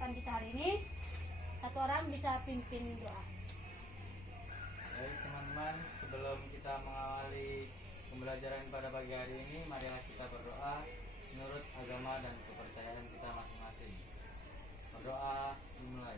kesempatan kita hari ini. Satu orang bisa pimpin doa. Baik teman-teman, sebelum kita mengawali pembelajaran pada pagi hari ini, marilah kita berdoa menurut agama dan kepercayaan kita masing-masing. Berdoa dimulai.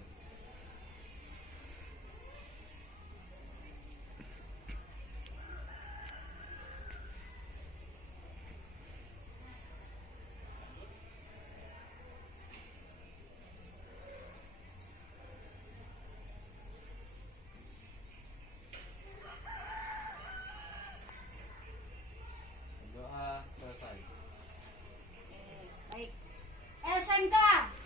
Doa selesai. Baik. SMK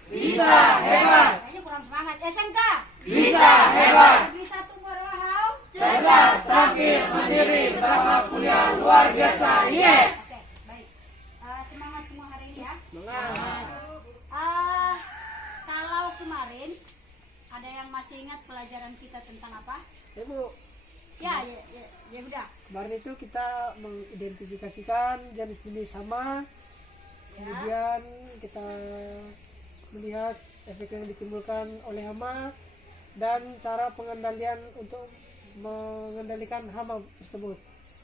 Bisa hebat, kayaknya kurang semangat. SMK bisa hebat, Negeri 1 Muarwahau. cerdas, terampil, mandiri, bernama kuliah luar biasa. Yes. Oke, baik. Semangat semua hari ini ya. Semangat. Kalau kemarin ada yang masih ingat pelajaran kita tentang apa? Ibu, Ya udah. kemarin itu kita mengidentifikasikan jenis-jenis hama, Ya. kemudian kita melihat efek yang ditimbulkan oleh hama dan cara pengendalian untuk mengendalikan hama tersebut.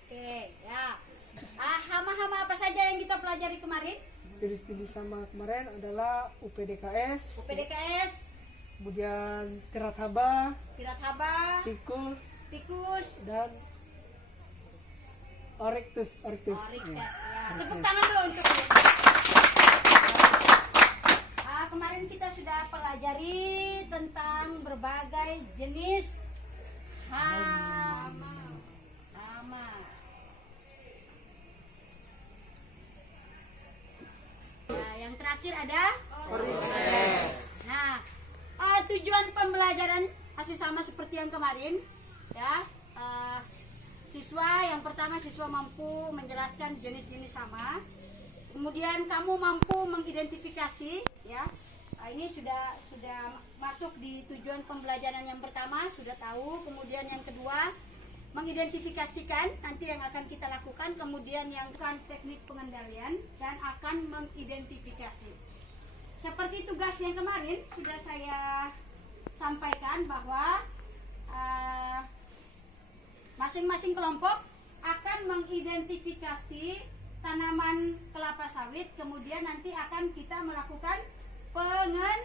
Oke, ya. Hama-hama apa saja yang kita pelajari kemarin? Jenis-jenis hama kemarin adalah UPDKS, UPDKS, kemudian tirat haba, tirat haba, tikus, tikus, dan Oryctes. Oryctes. Ya. Ya, tepuk tangan dulu untuk dia. Kemarin kita sudah pelajari tentang berbagai jenis hama. Nah, yang terakhir ada Nah, tujuan pembelajaran masih sama seperti yang kemarin, ya. Siswa yang pertama, siswa mampu menjelaskan jenis-jenis hama. Kemudian kamu mampu mengidentifikasi, ya. Ini sudah masuk di tujuan pembelajaran yang pertama, sudah tahu. Kemudian yang kedua, mengidentifikasikan nanti yang akan kita lakukan. Kemudian yang kan teknik pengendalian dan akan mengidentifikasi. Seperti tugas yang kemarin sudah saya sampaikan bahwa masing-masing kelompok akan mengidentifikasi tanaman kelapa sawit, kemudian nanti akan kita melakukan pengendalian.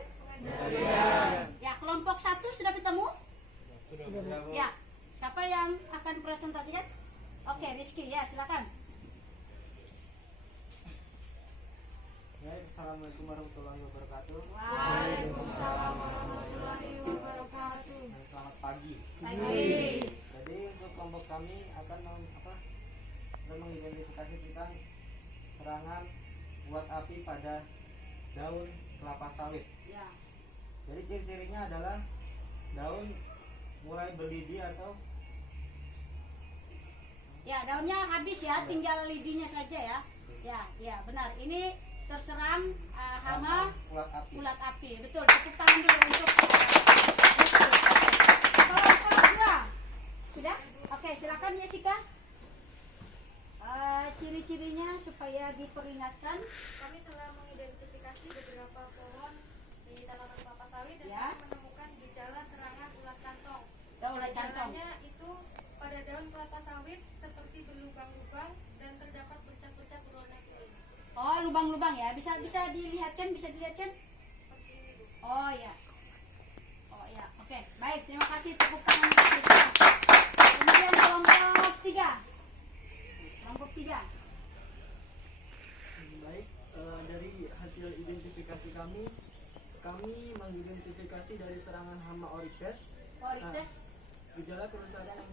Ya, kelompok 1 sudah ketemu? Sudah, Bu. Ya, siapa yang akan presentasikan? Oke, Rizky, ya silakan. Baik, assalamualaikum warahmatullahi wabarakatuh. Waalaikumsalam warahmatullahi wabarakatuh. Selamat pagi. Pagi. Jadi untuk kelompok kami akan mengidentifikasi tentang serangan ulat api pada daun kelapa sawit. Ya. Jadi ciri-cirinya adalah daun mulai berlidi atau Ya, daunnya habis ya, tinggal lidinya saja ya. Ya, benar. Ini terserang hama ulat api. ulat api. Betul. Tepuk tangan dulu untuk kelompok 2. Sudah? Oke, silakan Jessica. Ciri-cirinya supaya diperingatkan. Kami telah mengidentifikasi beberapa pohon di tanaman kelapa sawit dan Ya. kami menemukan gejala serangan ulat kantong. Ulat kantong. Gejalanya itu pada daun kelapa sawit seperti berlubang-lubang dan terdapat bercak-bercak berwarna kuning. Oh, lubang-lubang ya. Bisa dilihatkan, Seperti ini, Bu. Oh ya. Oke, baik. Terima kasih, tepuk tangan untuk kita. Kemudian kelompok 3. Kelompok 3. Baik, dari hasil identifikasi kami mengidentifikasi dari serangan hama Oryctes. Oryctes. Gejala kerusakan yang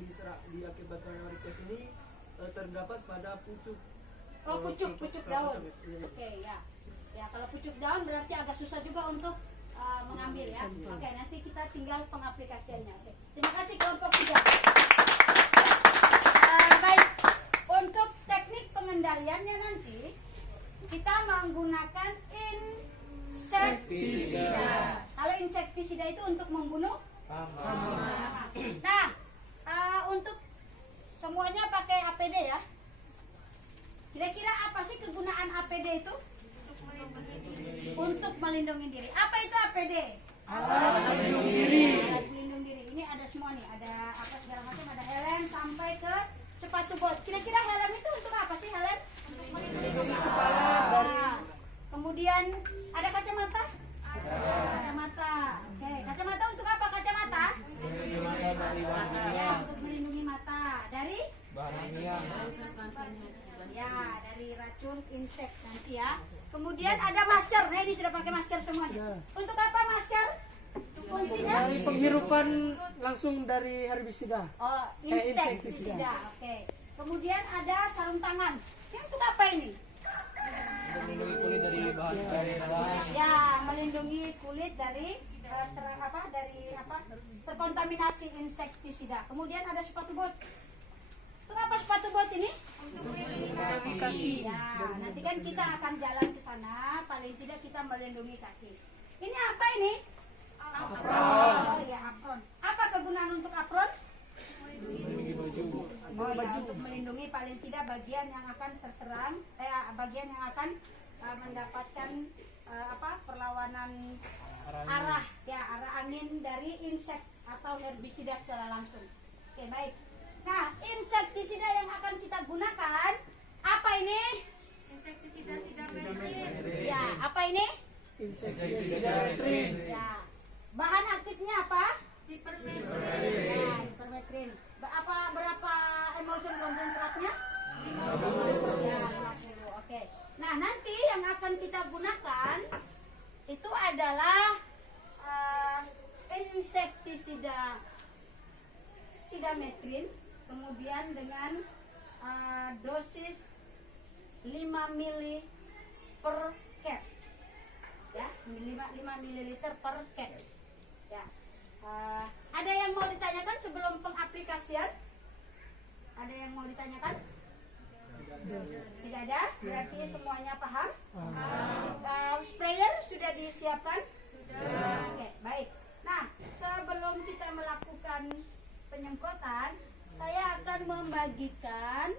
diakibatkan oleh Oryctes ini terdapat pada pucuk. Oh, pucuk kelapa daun. sawit. Iya. Oke, ya. Ya, kalau pucuk daun berarti agak susah juga untuk mengambil ya. Oke, nanti kita tinggal pengaplikasiannya. Oke. Terima kasih kelompok 3. Baik, untuk teknik pengendaliannya nanti kita menggunakan insektisida. Kalau insektisida itu untuk membunuh hama. Nah, untuk semuanya pakai APD ya. Kira-kira apa sih kegunaan APD itu? Untuk melindungi Untuk melindungi diri. Apa itu APD? Alat pelindung diri. Alat pelindung diri. Ini ada semua nih, ada apa segala macam, ada helm sampai ke sepatu bot. Kira-kira helm itu untuk apa sih helm? Untuk melindungi kepala. Nah, kemudian ada kacamata? Kacamata. Oke, kacamata untuk apa kacamata? Ya, untuk melindungi mata dari ya, dari racun insek nanti ya. Kemudian ada masker. Nah, ini sudah pakai masker semua nih. Untuk apa masker? Fungsinya? Dari penghirupan langsung dari herbisida. Oh, insektisida. Oke. Kemudian ada sarung tangan. Ini untuk apa ini? Melindungi kulit dari bahan Ya, melindungi kulit dari terkontaminasi insektisida. Kemudian ada sepatu bot. Untuk apa sepatu bot ini? Untuk melindungi kaki. Ya, nanti kan kita akan jalan ke sana, paling tidak kita melindungi kaki. Ini apa ini? Apron. Oh ya, apron. Apa kegunaan untuk apron? Oh ya, untuk melindungi paling tidak bagian yang akan terserang, bagian yang akan mendapatkan perlawanan arah angin dari insek atau herbisida secara langsung. Oke, baik. Nah, insektisida yang akan kita gunakan apa ini? Insektisida sidametrin. Ya, apa ini? Insektisida metrin. Ya. Bahan aktifnya apa? Sipermetrin. Ya, sipermetrin. Berapa emulsion konsentratnya? 50. Ya, 50. Oke. Nah, nanti yang akan kita gunakan itu adalah insektisida sidametrin, kemudian dengan dosis 5 ml per cap. Ya, 5 ml per cap. Ya. Ada yang mau ditanyakan sebelum pengaplikasian? Ada yang mau ditanyakan? Tidak ada? Berarti semuanya paham? Sprayer sudah disiapkan? Sudah. Oke, baik. Nah, sebelum kita melakukan penyemprotan, saya akan membagikan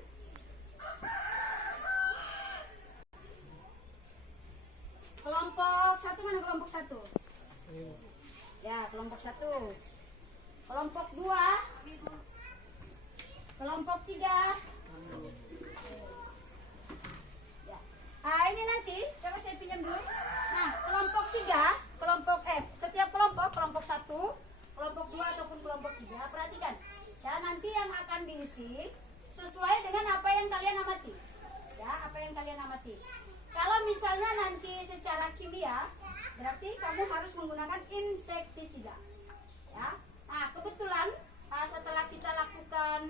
kelompok 1. Mana kelompok 1? Ya, kelompok 1. Kelompok 2. Kelompok 3. Ya. Ini nanti coba saya pinjam dulu. Nah, kelompok 3, setiap kelompok 1, kelompok 2 ataupun kelompok 3, perhatikan. Ya, nanti yang akan diisi sesuai dengan apa yang kalian amati. Ya, apa yang kalian amati. Kalau misalnya nanti secara kimia, berarti kamu harus menggunakan insektisida. Ya. Nah, kebetulan setelah kita lakukan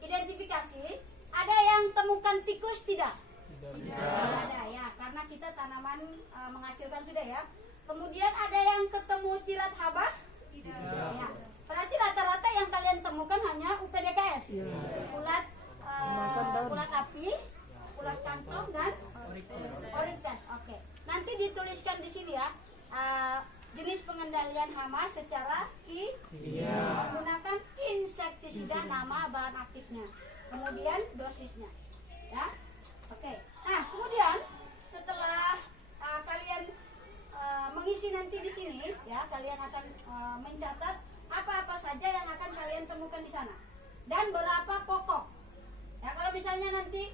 identifikasi, ada yang temukan tikus tidak? Tidak ada ya, karena kita tanaman menghasilkan sudah ya. Kemudian ada yang ketemu tirat haba? Tidak. Ya. Berarti rata-rata yang kalian temukan hanya UPDKS. Ulat ulat api, ulat kantong dan orites. Oke. Nanti dituliskan di sini ya. Jenis pengendalian hama secara menggunakan insektisida, nama bahan aktifnya, kemudian dosisnya, ya. Oke. Nah, kemudian setelah kalian mengisi nanti di sini, ya, kalian akan mencatat apa-apa saja yang akan kalian temukan di sana dan berapa pokok. Ya, kalau misalnya nanti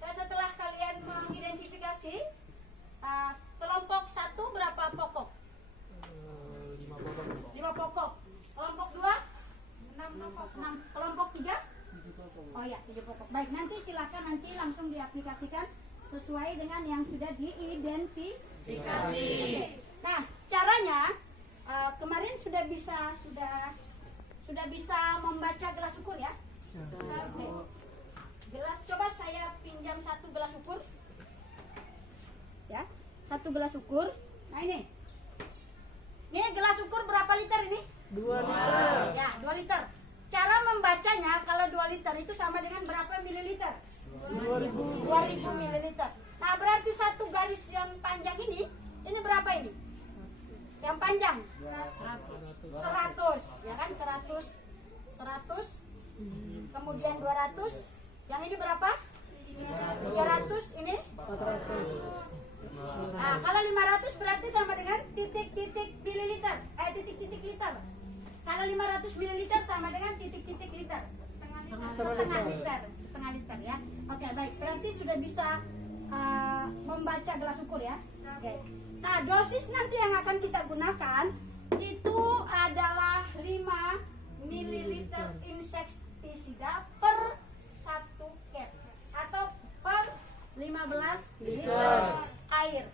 setelah kalian mengidentifikasi kelompok 1 berapa pokok? 5 pokok. Kelompok 2? 6 pokok. Kelompok 3? Oh ya, 7 pokok. Baik, nanti silakan nanti langsung diaplikasikan sesuai dengan yang sudah diidentifikasi. Oke. Nah, caranya kemarin sudah bisa membaca gelas ukur ya? Oke. Gelas, coba saya pinjam 1 gelas ukur. Ya, 1 gelas ukur. Nah, ini gelas ukur berapa liter ini? 2 liter. Ya, 2 liter. Cara membacanya kalau 2 liter itu sama dengan berapa mililiter? 2000 mililiter. Nah, berarti 1 garis yang panjang ini berapa ini? Yang panjang? 100. Ya kan, 100. Kemudian 200. Yang ini berapa? 300. sudah bisa membaca gelas ukur ya. Oke. Nah, dosis nanti yang akan kita gunakan itu adalah 5 ml insektisida per 1 cap atau per 15 liter air.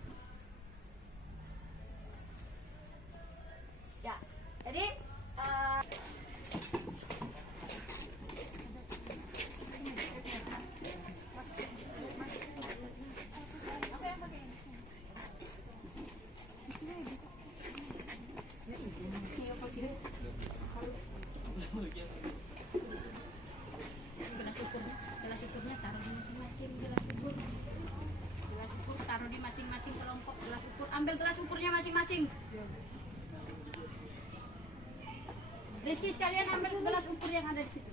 Ya, jadi gelas ukurnya taruh di masing-masing gelas ukur. Gelas ukur taruh di masing-masing kelompok gelas ukur. Ambil gelas ukurnya masing-masing. Rizky sekalian ambil gelas ukur yang ada di situ.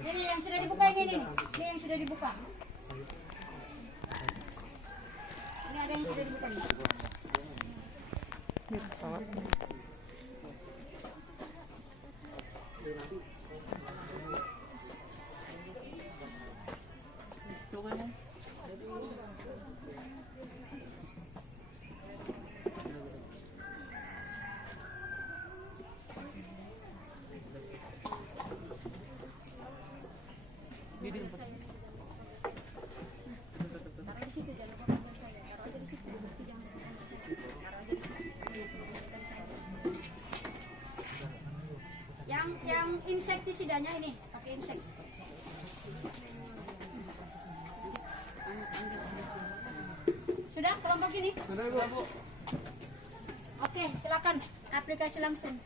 Ini yang sudah dibuka ini yang sudah dibuka. Ini ada yang sudah dibuka nih. Yang insektisidanya ini pakai insek. Sudah kelompok ini? Sudah, Bu. Oke, silakan aplikasi langsung.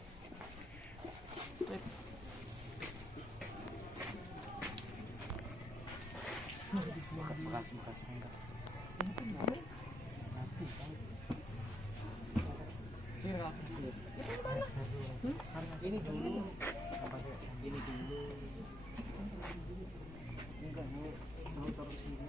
Ini dulu. Ini dulu. Enggak mau taruh sini.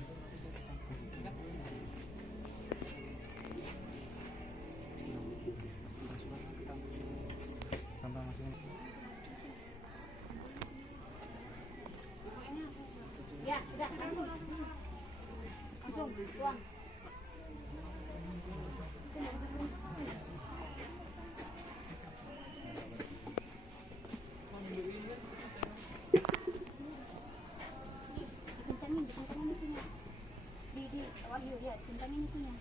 Ya, sudah langsung. Langsung, tuang. Dikencangin itunya. Wahyu, ya, kencangin itunya.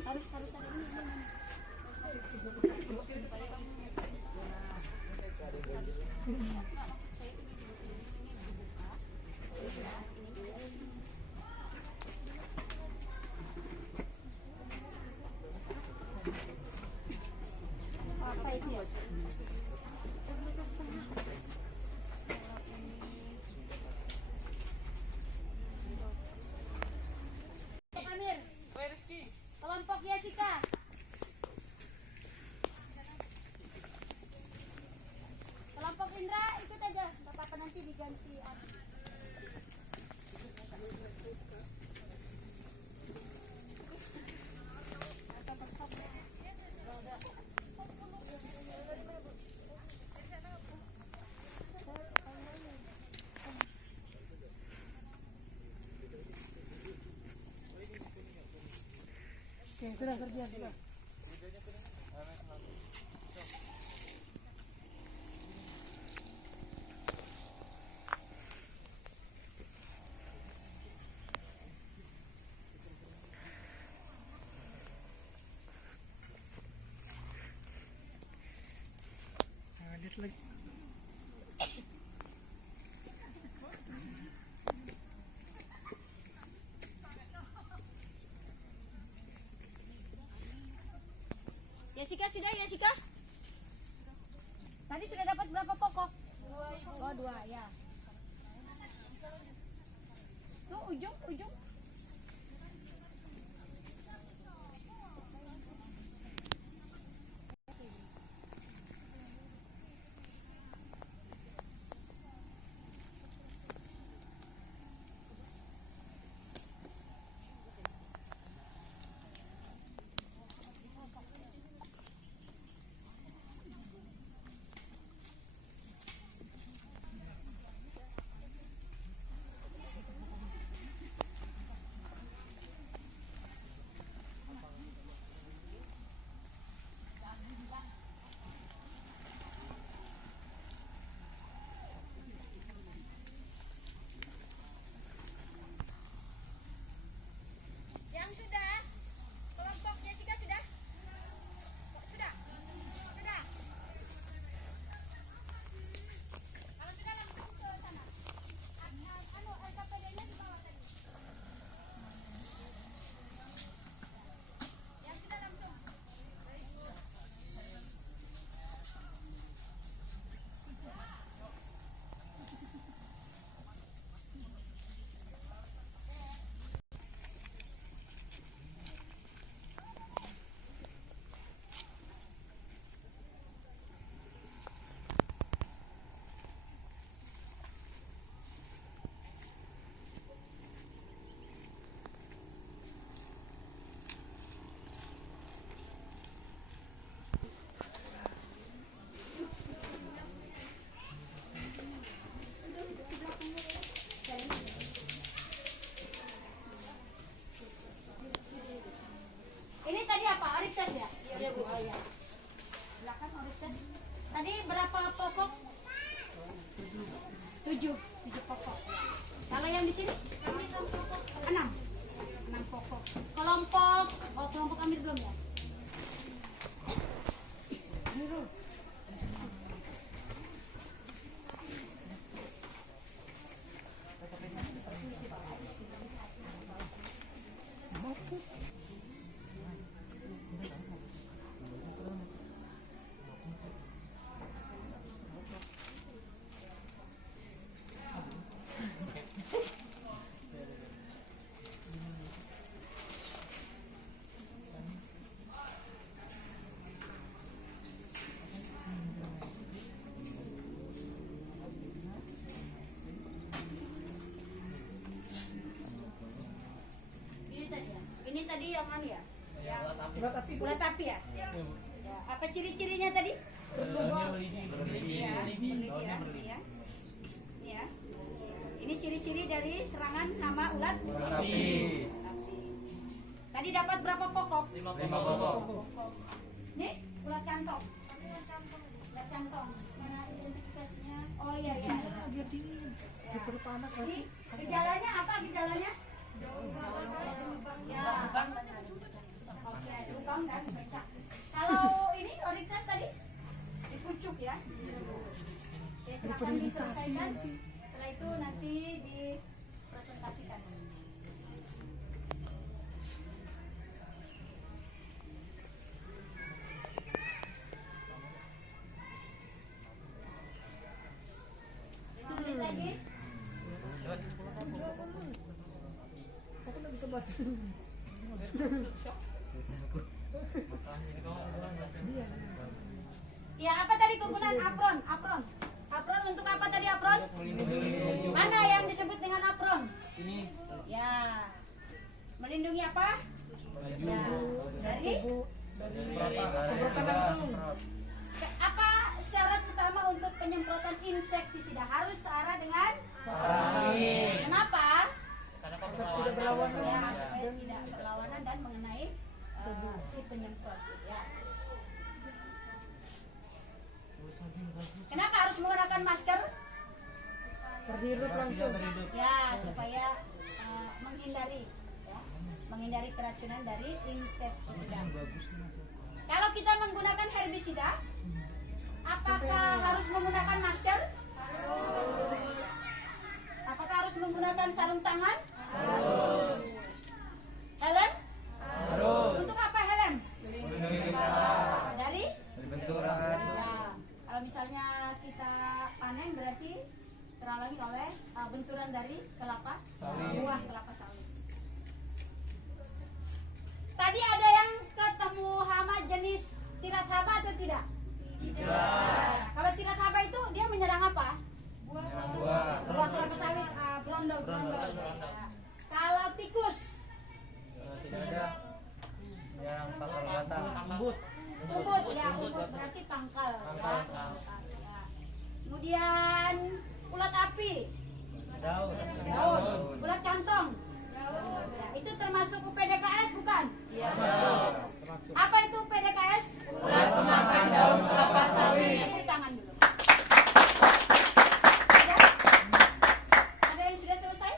Harus ada ini. Sudah kerja sudah. Lihat lagi. Jessica sudah, Jessica? Tadi sudah dapat berapa pokok? 2. Oh, 2 ya. Tuh ujung. Yang sudah? Kelompok Jessica sudah? Sudah? Sudah? Kalau sudah langsung ke sana. LKPD-nya di bawah tadi. Yang sudah langsung. Ini tadi apa? Oritas ya? Iya, Bu. Oh, iya. Silakan oritas. Tadi berapa pokok? 7 pokok. Kalau yang di sini? 6 pokok. Kelompok Amir belum ya? Ini tadi yang mana ya? Ulat api ya? Ya. Apa ciri-cirinya tadi? Ya. Ini ciri-ciri dari serangan hama ulat api. Tadi dapat berapa pokok? 5 pokok. Nih, ulat kantong. Ulat kantong. Mana identifikasinya? Oh iya ya. Biar dingin. Diperpanas Ini lagi. gejalanya apa gejalanya? Ya. Oke, lubang dan pecah. Kalau ini oritas tadi dipucuk ya. Oke, silakan diselesaikan. Setelah itu nanti dipresentasikan. Lanjut lagi. Aku nggak bisa baca. Ya, apa tadi kegunaan apron? Apron untuk apa tadi apron? Mana yang disebut dengan apron? Ini Ya. Melindungi apa? Ya. Dari Semprotan langsung. apa syarat utama untuk penyemprotan insektisida? Harus searah dengan Kenapa? Tidak berlawanan. Ya, supaya tidak berlawanan dan mengenai si penyemprot ya. Kenapa harus menggunakan masker? Terhirup langsung. Ya, supaya menghindari ya, menghindari keracunan dari insektisida. Kalau kita menggunakan herbisida, apakah harus menggunakan masker? Harus. Apakah harus menggunakan sarung tangan? Harus. Helm? Harus. Untuk apa helm? Dari? Benturan. Ya. Kalau misalnya kita panen berarti terhalangi oleh benturan dari kelapa Sawit. buah kelapa sawit. Tadi ada yang ketemu hama jenis tirat hama atau tidak? Tidak. Kalau tirat hama itu dia menyerang apa? Buah. Buah kelapa sawit, brondol. Ya. Kalau tikus, Tidak ada yang pangkal batang. umbut ya, umbut berarti pangkal. Ya. Ya. Kemudian ulat api, daun, ulat kantong. Ya, itu termasuk UPDKS bukan? Iya. Apa itu UPDKS? Ulat pemakan daun kelapa sawit. Tepuk tangan dulu. Sudah? Ada yang sudah selesai?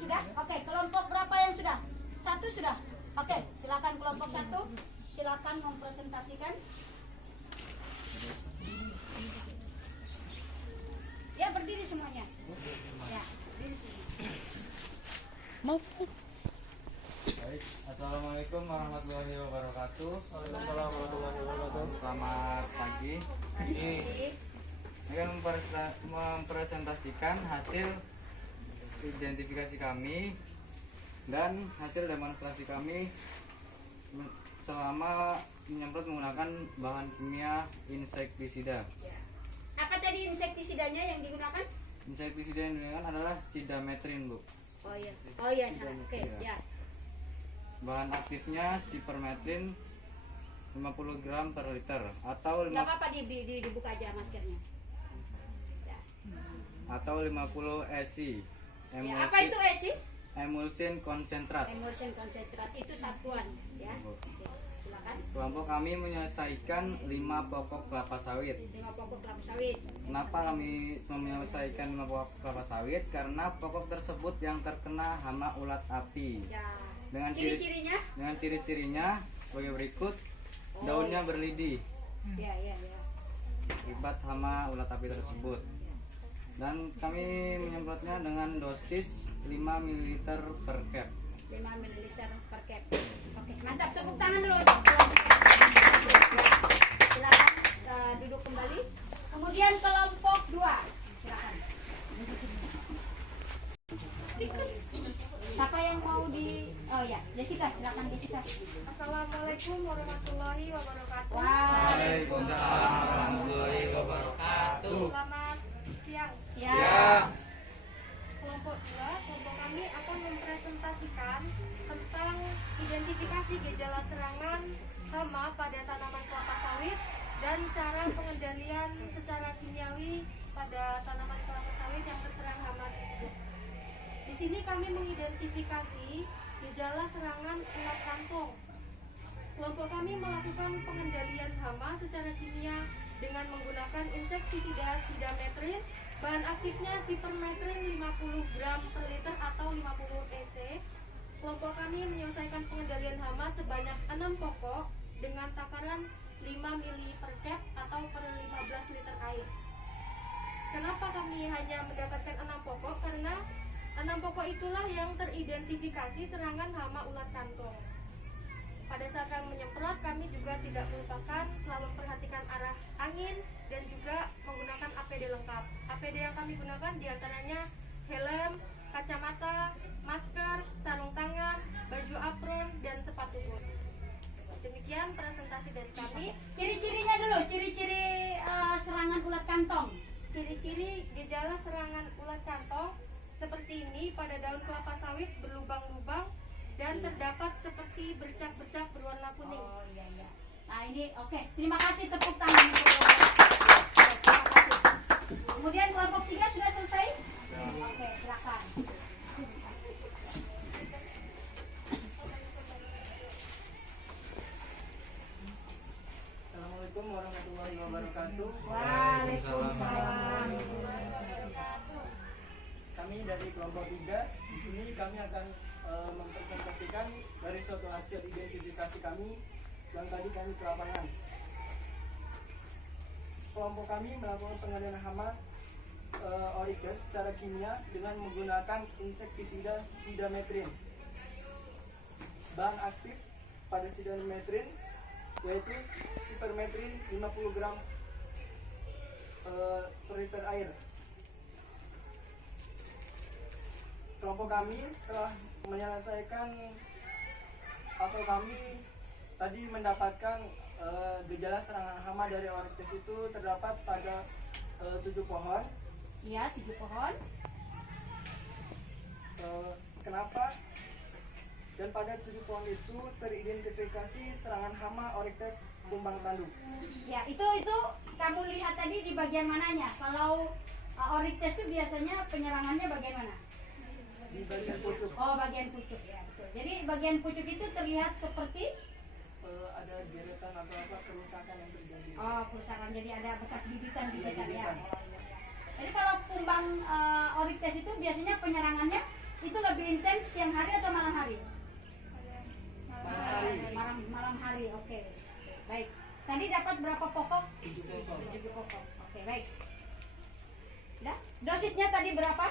Sudah? Oke, kelompok berapa yang sudah? Satu sudah? Oke, silakan kelompok satu. Silakan mempresentasikan. Ya, berdiri semuanya. Ya, berdiri semua. Baik, assalamualaikum warahmatullahi wabarakatuh. Waalaikumsalam warahmatullahi wabarakatuh. Selamat pagi. Ini akan mempresentasikan hasil identifikasi kami dan hasil demonstrasi kami selama menyemprot menggunakan bahan kimia insektisida. Apa tadi insektisidanya yang digunakan? Insektisida yang digunakan adalah Cidametrin, Bu. Oh iya, oke, ya. Bahan aktifnya Sipermetrin 50 gram per liter atau Nggak apa-apa dibuka aja maskernya. Ya. atau 50 ESI. Ya, apa itu ESI? Emulsin konsentrat. Emulsion konsentrat itu satuan, ya. Ya, silakan. Kelompok kami menyelesaikan 5 pokok kelapa sawit. 5 pokok kelapa sawit. Kenapa kami menyelesaikan 5 pokok kelapa sawit? Karena pokok tersebut yang terkena hama ulat api. Ya. Dengan Ciri-cirinya? dengan ciri-cirinya sebagai berikut. Oh. Daunnya berlidih Ya. akibat hama ulat api tersebut. Dan kami menyemprotnya dengan dosis 5 ml per cap. 5 ml per cap. Oke, mantap, tepuk tangan dulu. Ya, silakan duduk kembali. Kemudian kelompok 2. Silakan. Siapa yang mau Oh ya, Jessica, silakan Jessica. Assalamualaikum warahmatullahi wabarakatuh. Waalaikumsalam warahmatullahi wabarakatuh. Selamat siang. Ya. Kelompok 2, kelompok kami akan mempresentasikan tentang identifikasi gejala serangan hama pada tanaman kelapa sawit dan cara pengendalian secara kimiawi pada tanaman kelapa sawit yang terserang hama tersebut. Di sini kami mengidentifikasi gejala serangan ulat kantong. Kelompok kami melakukan pengendalian hama secara kimia dengan menggunakan insektisida Cidametrin. Bahan aktifnya Sipermetrin 50 gram per liter atau 50 EC. Kelompok kami menyelesaikan pengendalian hama sebanyak 6 pokok dengan takaran 5 ml per cap atau per 15 liter air. Kenapa kami hanya mendapatkan 6 pokok? Karena 6 pokok itulah yang teridentifikasi serangan hama ulat kantong. Pada saat kami menyemprot, kami juga tidak melupakan selalu memperhatikan arah angin dan juga menggunakan APD lengkap. APD yang kami gunakan diantaranya helm, kacamata, masker, sarung tangan, baju apron, dan sepatu boot. Demikian presentasi dari kami. Ciri-cirinya dulu, ciri-ciri serangan ulat kantong. Ciri-ciri gejala serangan ulat kantong seperti ini: pada daun kelapa sawit berlubang-lubang dan terdapat seperti bercak-bercak berwarna kuning. Oh iya. Nah ini oke. Terima kasih, tepuk tangan untuk terima kasih. Kemudian kelompok 3 sudah selesai? Oke, silakan. Assalamualaikum warahmatullahi wabarakatuh. Waalaikumsalam. Kami dari kelompok 3, di sini kami akan mempresentasikan dari suatu hasil identifikasi kami yang tadi kami ke lapangan. Kelompok kami melakukan pengendalian hama Orikes secara kimia dengan menggunakan insektisida sidametrin. Bahan aktif pada sidametrin yaitu sipermetrin 50 gram per liter air. Kelompok kami telah menyelesaikan atau kami tadi mendapatkan gejala serangan hama dari Orikes itu terdapat pada 7 pohon. Iya, 7 pohon. Kenapa? Dan pada 7 pohon itu teridentifikasi serangan hama Orikes kumbang tanduk. Ya, itu kamu lihat tadi di bagian mananya? Kalau Orikes itu biasanya penyerangannya bagian mana? Di bagian pucuk. Oh, bagian pucuk ya, betul. Jadi bagian pucuk itu terlihat seperti Ada geretan atau apa kerusakan yang terjadi. kerusakan. Jadi ada bekas gigitan Iya, ya. gigitan. Jadi kalau kumbang Orikes itu biasanya penyerangannya itu lebih intens siang hari atau malam hari? Malam hari. Oke. Baik. Tadi dapat berapa pokok? 7 pokok. Oke, baik. Udah? Dosisnya tadi berapa?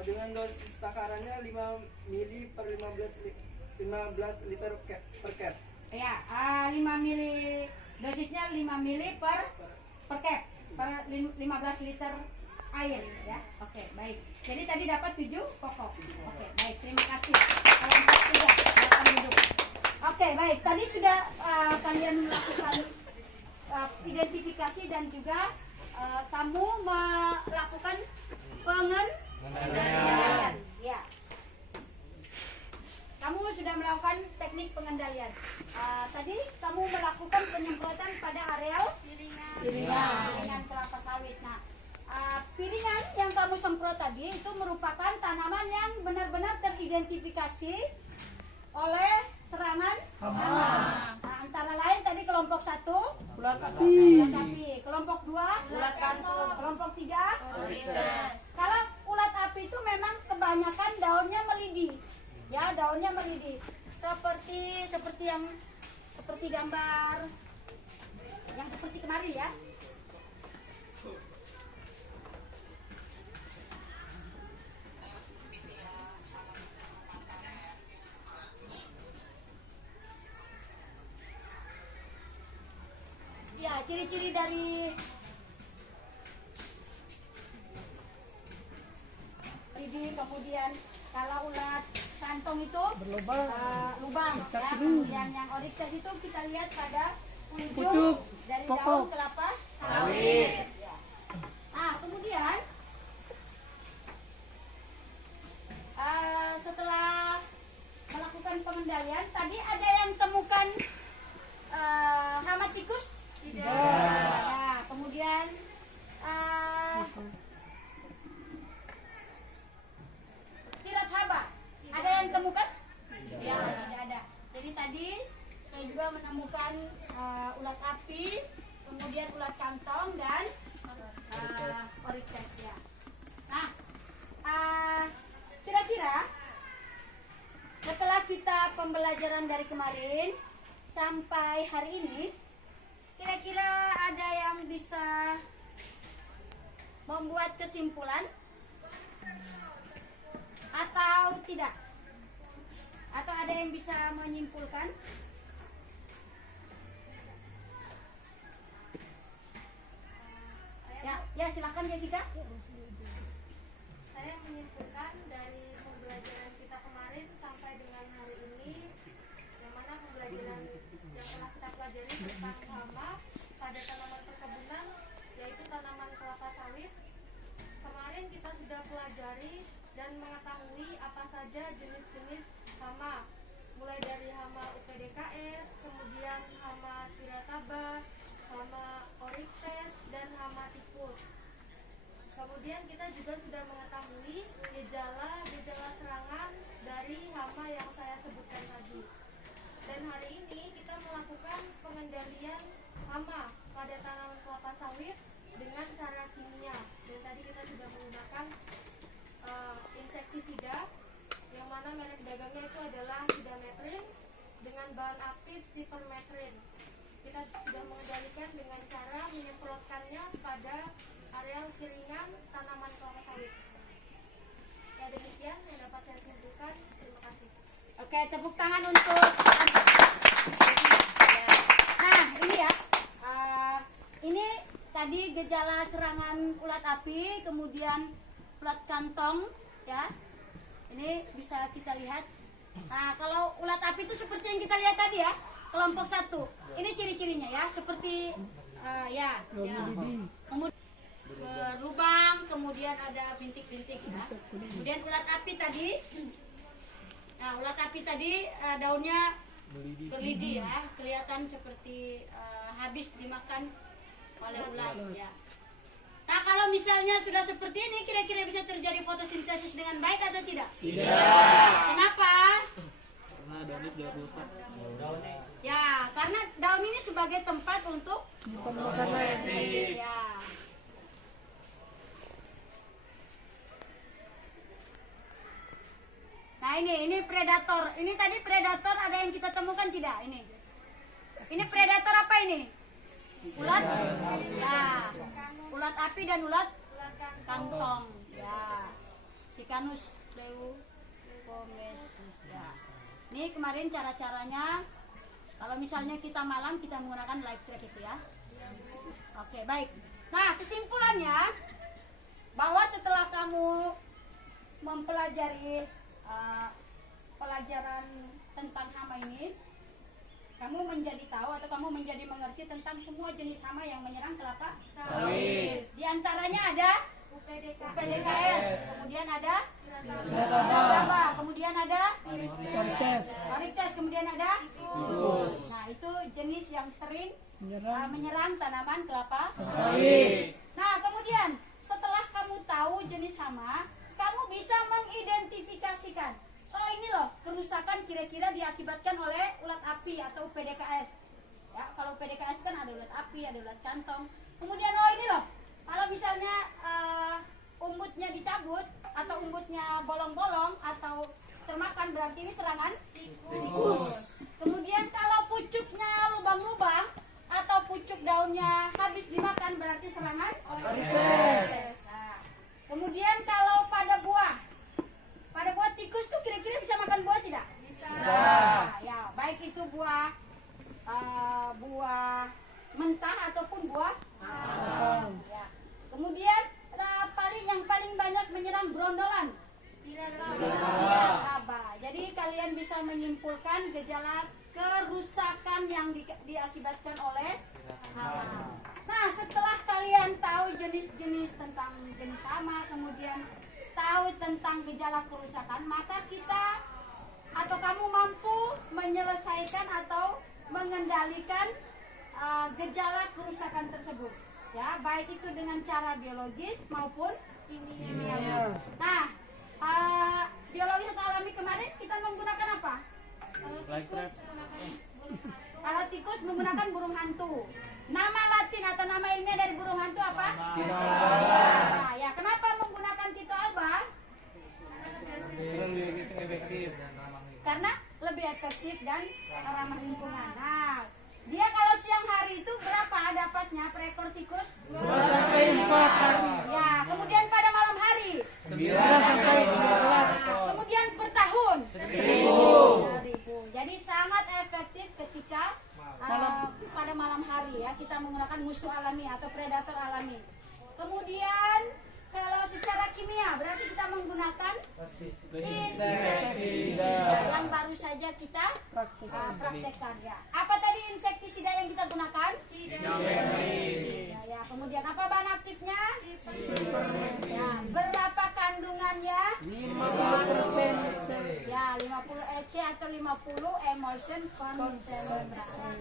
Dengan dosis takarannya 5 mili per 15 liter per cap. Ya, 5 mili, dosisnya 5 mili per cap, per 15 liter air ya. Oke, baik. Jadi tadi dapat 7 pokok. Oke, baik. Terima kasih. Kelompok 3, silakan duduk. Oke, baik. Tadi sudah kalian melakukan identifikasi dan juga kamu melakukan pengendalian. Ya. Kamu sudah melakukan teknik pengendalian. Tadi kamu melakukan penyemprotan pada areal piringan kelapa sawit. Nah, piringan yang kamu semprot tadi itu merupakan tanaman yang benar-benar teridentifikasi oleh serangan hama. Nah, antara lain tadi kelompok 1 Ulat api. kelompok 2 kelompok 3 Kalau ulat api itu memang kebanyakan daunnya melidih. Ya, daunnya melidih. Seperti yang seperti gambar yang seperti kemarin ya. Ya, ciri-ciri dari lidi, kemudian kalau ulat kantong itu Berlubang. lubang ya. Cakru. Kemudian yang Orikes itu kita lihat pada ujung Pucuk dari pokok. daun kelapa sawit. Ya. Nah, kemudian setelah melakukan pengendalian, tadi ada yang temukan hama tikus? Tidak. Nah, kemudian kilat haba, ada yang temukan? Tidak ada. Jadi tadi saya juga menemukan ulat api, kemudian ulat kantong dan Orikes ya. Nah, kira-kira setelah kita pembelajaran dari kemarin sampai hari ini, kira-kira ada yang bisa membuat kesimpulan atau tidak? Atau ada yang bisa menyimpulkan? Ya silakan Jessica. Saya menyimpulkan dari pembelajaran kita kemarin sampai dengan hari ini, yang mana pembelajaran yang telah kita pelajari tentang hama pada tanaman perkebunan, yaitu tanaman kelapa sawit. Kemarin kita sudah pelajari dan mengetahui apa saja jenis-jenis hama, mulai dari hama UPDKS, kemudian hama tirataba, hama Orikes, dan hama tipus. Kemudian kita juga sudah mengetahui gejala serangan dari hama yang saya sebutkan tadi. Dan hari ini kita melakukan pengendalian hama pada sipermetrin. Kita sudah mengendalikan dengan cara menyemprotkannya pada areal keringan tanaman kelapa sawit. Ya, demikian yang dapat saya simpulkan. Terima kasih. Oke, tepuk tangan untuk. Nah, ini ya. Ini tadi gejala serangan ulat api, kemudian ulat kantong, ya. Ini bisa kita lihat. Nah, kalau ulat api itu seperti yang kita lihat tadi ya, kelompok 1. Ini ciri-cirinya ya, seperti ya. Kemudian lubang, kemudian ada bintik-bintik ya. Kemudian ulat api tadi. Nah, ulat api tadi daunnya berlidi ya, kelihatan seperti habis dimakan oleh ulat ya. Nah, kalau misalnya sudah seperti ini, kira-kira bisa terjadi fotosintesis dengan baik atau tidak? Tidak. Kenapa? Karena daunnya sudah rusak. Ya, karena daun ini sebagai tempat untuk ya. Nah, ini predator. Ini tadi predator ada yang kita temukan tidak? Ini predator apa ini? Ulat? Ya. Ulat api dan ulat kantong. Ya. Sicanus leucomesus. Ya. Ini kemarin cara-caranya. Kalau misalnya kita malam, kita menggunakan light trap itu ya. Oke, baik. Nah, kesimpulannya bahwa setelah kamu mempelajari pelajaran tentang hama ini, kamu menjadi tahu atau kamu menjadi mengerti tentang semua jenis hama yang menyerang kelapa sawit. Di antaranya ada UPDKS, kemudian ada Gaba, kemudian ada Varites, kemudian ada tikus. Nah, itu jenis yang sering menyerang tanaman kelapa sawit. Nah, kemudian setelah kamu tahu jenis hama, kamu bisa mengidentifikasikan, oh ini loh kerusakan kira-kira diakibatkan oleh ulat api atau PDKS. Ya, kalau PDKS kan ada ulat api, ada ulat kantong. Kemudian oh ini loh, kalau misalnya umbutnya dicabut atau umbutnya bolong-bolong atau termakan, berarti ini serangan tikus. Kemudian kalau pucuknya lubang-lubang atau pucuk daunnya habis dimakan, berarti serangan Varites. Kemudian kalau pada buah tikus tuh kira-kira bisa makan buah tidak? Bisa. Nah, ya, baik itu buah mentah ataupun buah matang. Ya. Kemudian yang paling banyak menyerang berondolan. Tidak laba. Jadi kalian bisa menyimpulkan gejala kerusakan yang diakibatkan oleh hama. Nah, setelah kalian tahu jenis-jenis tentang jenis hama, kemudian tahu tentang gejala kerusakan, maka kita atau kamu mampu menyelesaikan atau mengendalikan gejala kerusakan tersebut. Ya, baik itu dengan cara biologis maupun kimia. Nah, biologis atau alami kemarin kita menggunakan apa? Kalau tikus menggunakan burung hantu. Nama Latin atau nama ilmiah dari burung hantu apa? Tito alba. Nah, ya, kenapa menggunakan Tito alba? Karena lebih efektif dan ramah lingkungan. Nah, dia kalau siang hari itu berapa dapatnya per ekor tikus? 2 sampai 4 hari. Ya, kemudian pada malam hari 9 sampai 12. kemudian per tahun 1000. Jadi sangat efektif ketika pada malam hari ya, kita menggunakan musuh alami atau predator alami. Kemudian kalau secara kimia berarti kita menggunakan insektisida yang baru saja kita praktekkan ya. Apa tadi insektisida yang kita gunakan? Ya, kemudian apa bahan aktifnya? Ya, berapa kandungannya? 50%. Ya, 50 EC atau 50 emulsion concentration.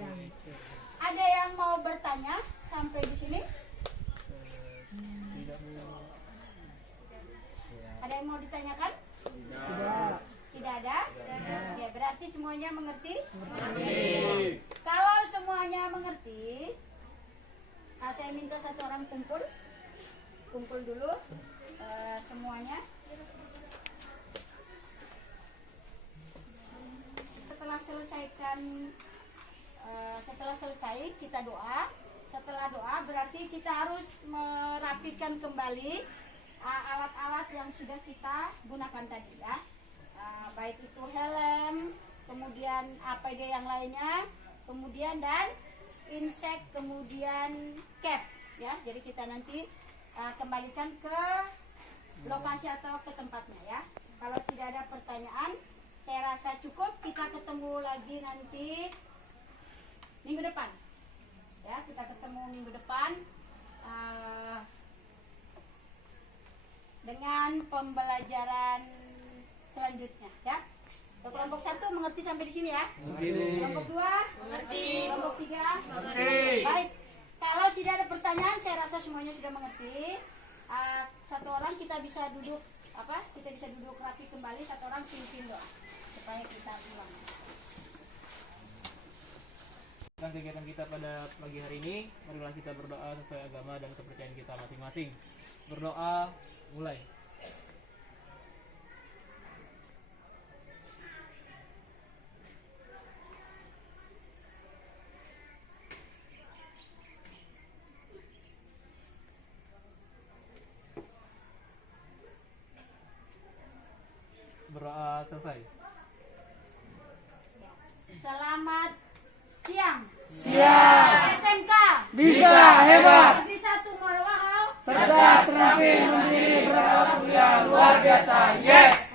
Ada yang mau bertanya sampai di sini? Ada yang mau ditanyakan? Tidak ada? Ya, berarti semuanya mengerti? Kalau semuanya mengerti, saya minta satu orang kumpul dulu semuanya. Setelah selesaikan setelah selesai kita doa. Setelah doa berarti kita harus merapikan kembali alat-alat yang sudah kita gunakan tadi ya. Baik itu helm, kemudian APD yang lainnya, kemudian dan insek, kemudian cap ya. Jadi kita nanti kembalikan ke lokasi atau ke tempatnya ya. Kalau tidak ada pertanyaan, saya rasa cukup. Kita ketemu lagi nanti minggu depan ya. Kita ketemu minggu depan dengan pembelajaran selanjutnya ya. Kelompok 1 mengerti sampai di sini ya. Kelompok 2 mengerti. Kelompok 3 mengerti. Baik. Kalau tidak ada pertanyaan, saya rasa semuanya sudah mengerti. Satu orang kita bisa duduk kita bisa duduk rapi kembali, satu orang pimpin doa supaya kita ulang. Tentang kegiatan kita pada pagi hari ini, marilah kita berdoa sesuai agama dan kepercayaan kita masing-masing. Berdoa, mulai. Berdoa selesai. Selamat siang. SMK Bisa hebat, Negeri 1 Muara Wahau. cerdas, rapi, mandiri, berkuliah luar biasa. Yes.